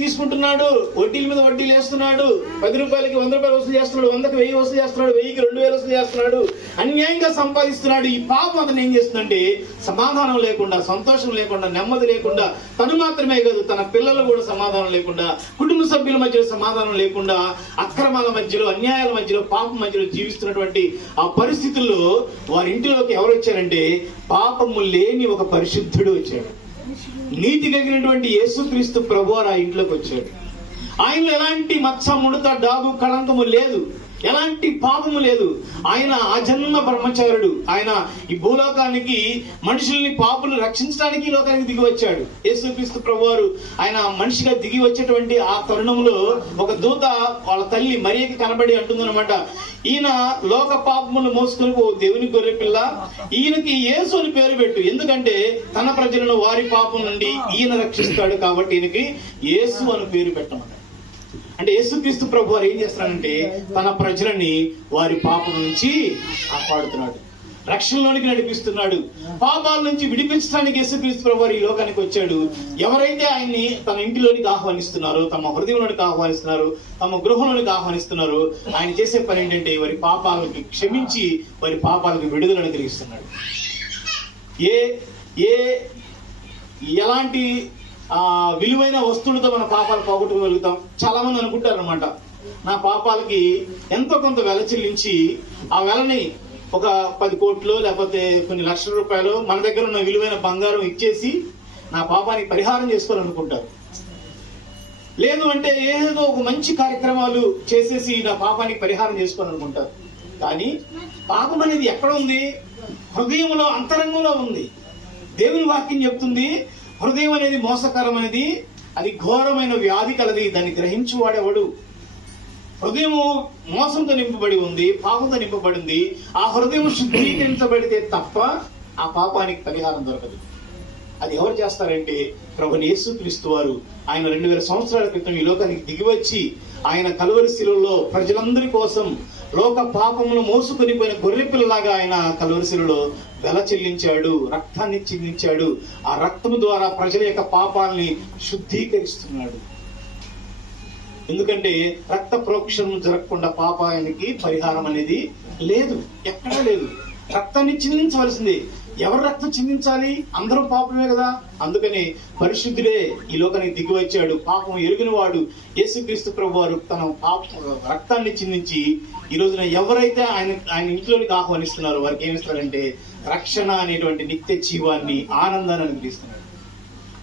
తీసుకుంటున్నాడు, వడ్డీల మీద వడ్డీలు వేస్తున్నాడు, 10 రూపాయలకి 100 రూపాయలు వసూలు చేస్తున్నాడు, 100కి 1000 వసూలు చేస్తున్నాడు, 1000కి 2000 వసూలు చేస్తున్నాడు, అన్యాయంగా సంపాదిస్తున్నాడు. ఈ పాపం అతను ఏం చేస్తుందంటే సమాధానం లేకుండా, సంతోషం లేకుండా, నెమ్మది లేకుండా, తను మాత్రమే కాదు తన పిల్లలు కూడా సమాధానం లేకుండా, కుటుంబ సభ్యుల మధ్యలో సమాధానం లేకుండా, అక్రమాల మధ్యలో, అన్యాయాల మధ్యలో, పాపం మధ్యలో జీవిస్తున్నటువంటి ఆ పరిస్థితుల్లో వారి ఇంటిలోకి ఎవరు వచ్చారంటే పాపము లేని ఒక పరిశుద్ధుడు వచ్చాడు. నీతి కలిగినటువంటి యేసుక్రీస్తు ప్రభువారు ఆ ఇంట్లోకి వచ్చాడు. ఆయనలో ఎలాంటి మచ్చ, ముడత, డాగు, కళంకము లేదు, ఎలాంటి పాపము లేదు. ఆయన అజన్మ బ్రహ్మచారుడు. ఆయన ఈ భూలోకానికి మనుషుల్ని, పాపులు రక్షించడానికి లోకానికి దిగి వచ్చాడు. యేసుక్రీస్తు ప్రభువారు ఆయన మనిషిగా దిగి వచ్చేటువంటి ఆ తరుణంలో ఒక దూత వాళ్ళ తల్లి మరియకి కనబడి అంటుందన్నమాట, ఈయన లోక పాపములు మోసుకొని ఓ దేవుని గొర్రె పిల్ల, ఈయనకి యేసు అని పేరు పెట్టు, ఎందుకంటే తన ప్రజలను వారి పాపం నుండి ఈయన రక్షిస్తాడు కాబట్టి ఈయనకి యేసు అని పేరు పెట్టమన్నాడు. అంటే యేసుక్రీస్తు ప్రభు వారు ఏం చేస్తున్నాడంటే తన ప్రజలని వారి పాపం నుంచి కాపాడుతున్నాడు, రక్షణలోనికి నడిపిస్తున్నాడు. పాపాల నుంచి విడిపించడానికి యేసుక్రీస్తు ప్రభు వారు ఈ లోకానికి వచ్చాడు. ఎవరైతే ఆయన్ని తన ఇంటిలోనికి ఆహ్వానిస్తున్నారో, తమ హృదయంలోనికి ఆహ్వానిస్తున్నారో, తమ గృహంలోనికి ఆహ్వానిస్తున్నారో, ఆయన చేసే పని ఏంటంటే వారి పాపాలకి క్షమించి వారి పాపాలకు విడుదలను కలిగిస్తున్నాడు. ఎలాంటి విలువైన వస్తువులతో మన పాపాలు పోగొట్టుకోగలుగుతాం? చాలా మంది అనుకుంటారు అనమాట, నా పాపాలకి ఎంతో కొంత వెల చెల్లించి ఆ వెలని ఒక 10 కోట్లు లేకపోతే కొన్ని లక్షల రూపాయలు మన దగ్గర ఉన్న విలువైన బంగారం ఇచ్చేసి నా పాపానికి పరిహారం చేసుకోవాలనుకుంటారు. లేదు అంటే ఏదో ఒక మంచి కార్యక్రమాలు చేసేసి నా పాపానికి పరిహారం చేసుకోవాలనుకుంటారు. కానీ పాపం అనేది ఎక్కడ ఉంది? హృదయంలో, అంతరంగంలో ఉంది. దేవుని వాక్యం చెప్తుంది, హృదయం అనేది మోసకరమైనది, అది ఘోరమైన వ్యాధి కలది, దాన్ని గ్రహించువాడెవడు? హృదయము మోసంతో నింపబడి ఉంది, పాపంతో నింపబడి ఉంది. ఆ హృదయం శుద్ధీకరించబడితే తప్ప ఆ పాపానికి పరిహారం దొరకదు. అది ఎవరు చేస్తారంటే ప్రభువు యేసుక్రీస్తు వారు. ఆయన 2000 సంవత్సరాల క్రితం ఈ లోకానికి దిగివచ్చి ఆయన కలువరి శిలువలో ప్రజలందరి కోసం లోక పాపమును మోసుకొని పోయిన గొర్రెపిల్లలాగా ఆయన కలువరి శిలువలో వెల చెల్లించాడు, రక్తాన్ని చెల్లించాడు. ఆ రక్తము ద్వారా ప్రజల యొక్క పాపాలని శుద్ధీకరిస్తున్నాడు. ఎందుకంటే రక్త ప్రోక్షణం జరగకుండా పాపానికి పరిహారం అనేది లేదు, ఎక్కడా లేదు. రక్తాన్ని చిందించవలసింది. ఎవరు రక్తం చిందించాలి? అందరూ పాపమే కదా. అందుకని పరిశుద్ధుడే ఈ లోకానికి దిగి వచ్చాడు. పాపం ఎరిగిన వాడు యేసుక్రీస్తు ప్రభువారు తన రక్తాన్ని చిందించి ఈ రోజున ఎవరైతే ఆయన ఇంట్లోనికి ఆహ్వానిస్తున్నారో వారికి ఏమిస్తారంటే రక్షణ అనేటువంటి నిత్య జీవాన్ని, ఆనందాన్ని అనుగ్రహిస్తున్నాడు.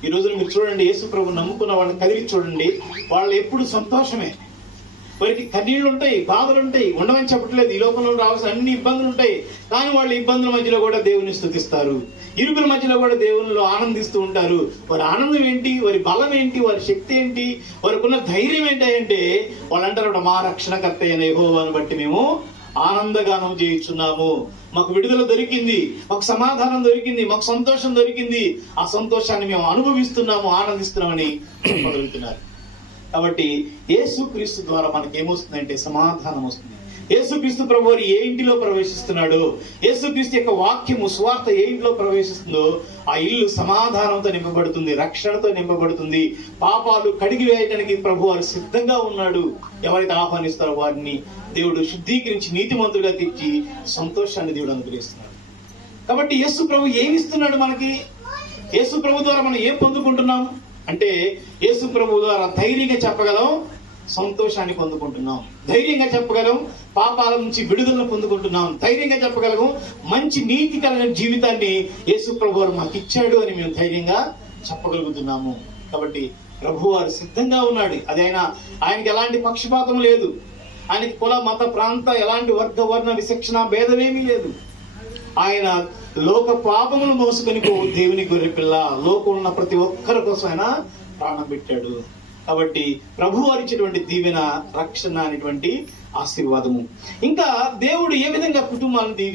ఈ రోజున మీరు చూడండి, యేసు ప్రభు నమ్ముకున్న వాళ్ళని కదిలి చూడండి, వాళ్ళు ఎప్పుడు సంతోషమే. వారికి కన్నీళ్లు ఉంటాయి, బాధలు ఉంటాయి, ఉండవని చెప్పట్లేదు. ఈ లోకంలో రావాల్సిన అన్ని ఇబ్బందులు ఉంటాయి. కానీ వాళ్ళు ఇబ్బందుల మధ్యలో కూడా దేవుని స్తుతిస్తారు, ఇరుకుల మధ్యలో కూడా దేవునిలో ఆనందిస్తూ ఉంటారు. వారి ఆనందం ఏంటి? వారి బలం ఏంటి? వారి శక్తి ఏంటి? వారికి ఉన్న ధైర్యం ఏంటి అంటే వాళ్ళు అంటారు, మా రక్షణకర్త అయిన యెహోవాను బట్టి మేము ఆనందగానం చేయించున్నాము, మాకు విడుదల దొరికింది, మాకు సమాధానం దొరికింది, మాకు సంతోషం దొరికింది, ఆ సంతోషాన్ని మేము అనుభవిస్తున్నాము, ఆనందిస్తున్నామని మొదలుతున్నారు. కాబట్టి యేసుక్రీస్తు ద్వారా మనకి ఏమొస్తుందంటే సమాధానం వస్తుంది. యేసుక్రీస్తు ప్రభువారు ఏ ఇంటిలో ప్రవేశిస్తున్నాడో, యేసుక్రీస్తు యొక్క వాక్యము, స్వార్థ ఏ ఇంట్లో ప్రవేశిస్తుందో ఆ ఇల్లు సమాధానంతో నింపబడుతుంది, రక్షణతో నింపబడుతుంది. పాపాలు కడిగి వేయడానికి ప్రభువారు సిద్ధంగా ఉన్నాడు. ఎవరైతే ఆహ్వానిస్తారో వారిని దేవుడు శుద్ధీకరించి నీతిమంతులుగా తెచ్చి సంతోషాన్ని దేవుడు అనుగ్రహిస్తున్నాడు. కాబట్టి యేసు ప్రభు ఏమిస్తున్నాడు మనకి? యేసు ప్రభు ద్వారా మనం ఏం పొందుకుంటున్నాం అంటే యేసు ప్రభు ద్వారా ధైర్యంగా చెప్పగలం, సంతోషాన్ని పొందుకుంటున్నాం. ధైర్యంగా చెప్పగలం, పాపాల నుంచి విడుదలను పొందుకుంటున్నాం. ధైర్యంగా చెప్పగలం, మంచి నీతి కలిగిన జీవితాన్ని యేసు ప్రభు వారు మాకు ఇచ్చాడు అని మేము ధైర్యంగా చెప్పగలుగుతున్నాము. కాబట్టి ప్రభు వారు సిద్ధంగా ఉన్నాడు. అదైనా ఆయనకి ఎలాంటి పక్షపాతం లేదు. ఆయనకి కుల, మత, ప్రాంత, ఎలాంటి వర్గ, వర్ణ విచక్షణ భేదమేమీ లేదు. ఆయన లోక పాపములు మోసుకొని దేవుని గొర్రె పిల్ల, లోకం ఉన్న ప్రతి ఒక్కరి కోసం ఆయన ప్రాణం పెట్టాడు. కాబట్టి ప్రభు వారు ఇచ్చేటువంటి దీవెన, రక్షణ అనేటువంటి ఆశీర్వాదము. ఇంకా దేవుడు ఏ విధంగా కుటుంబాలను దీవిస్తాడు?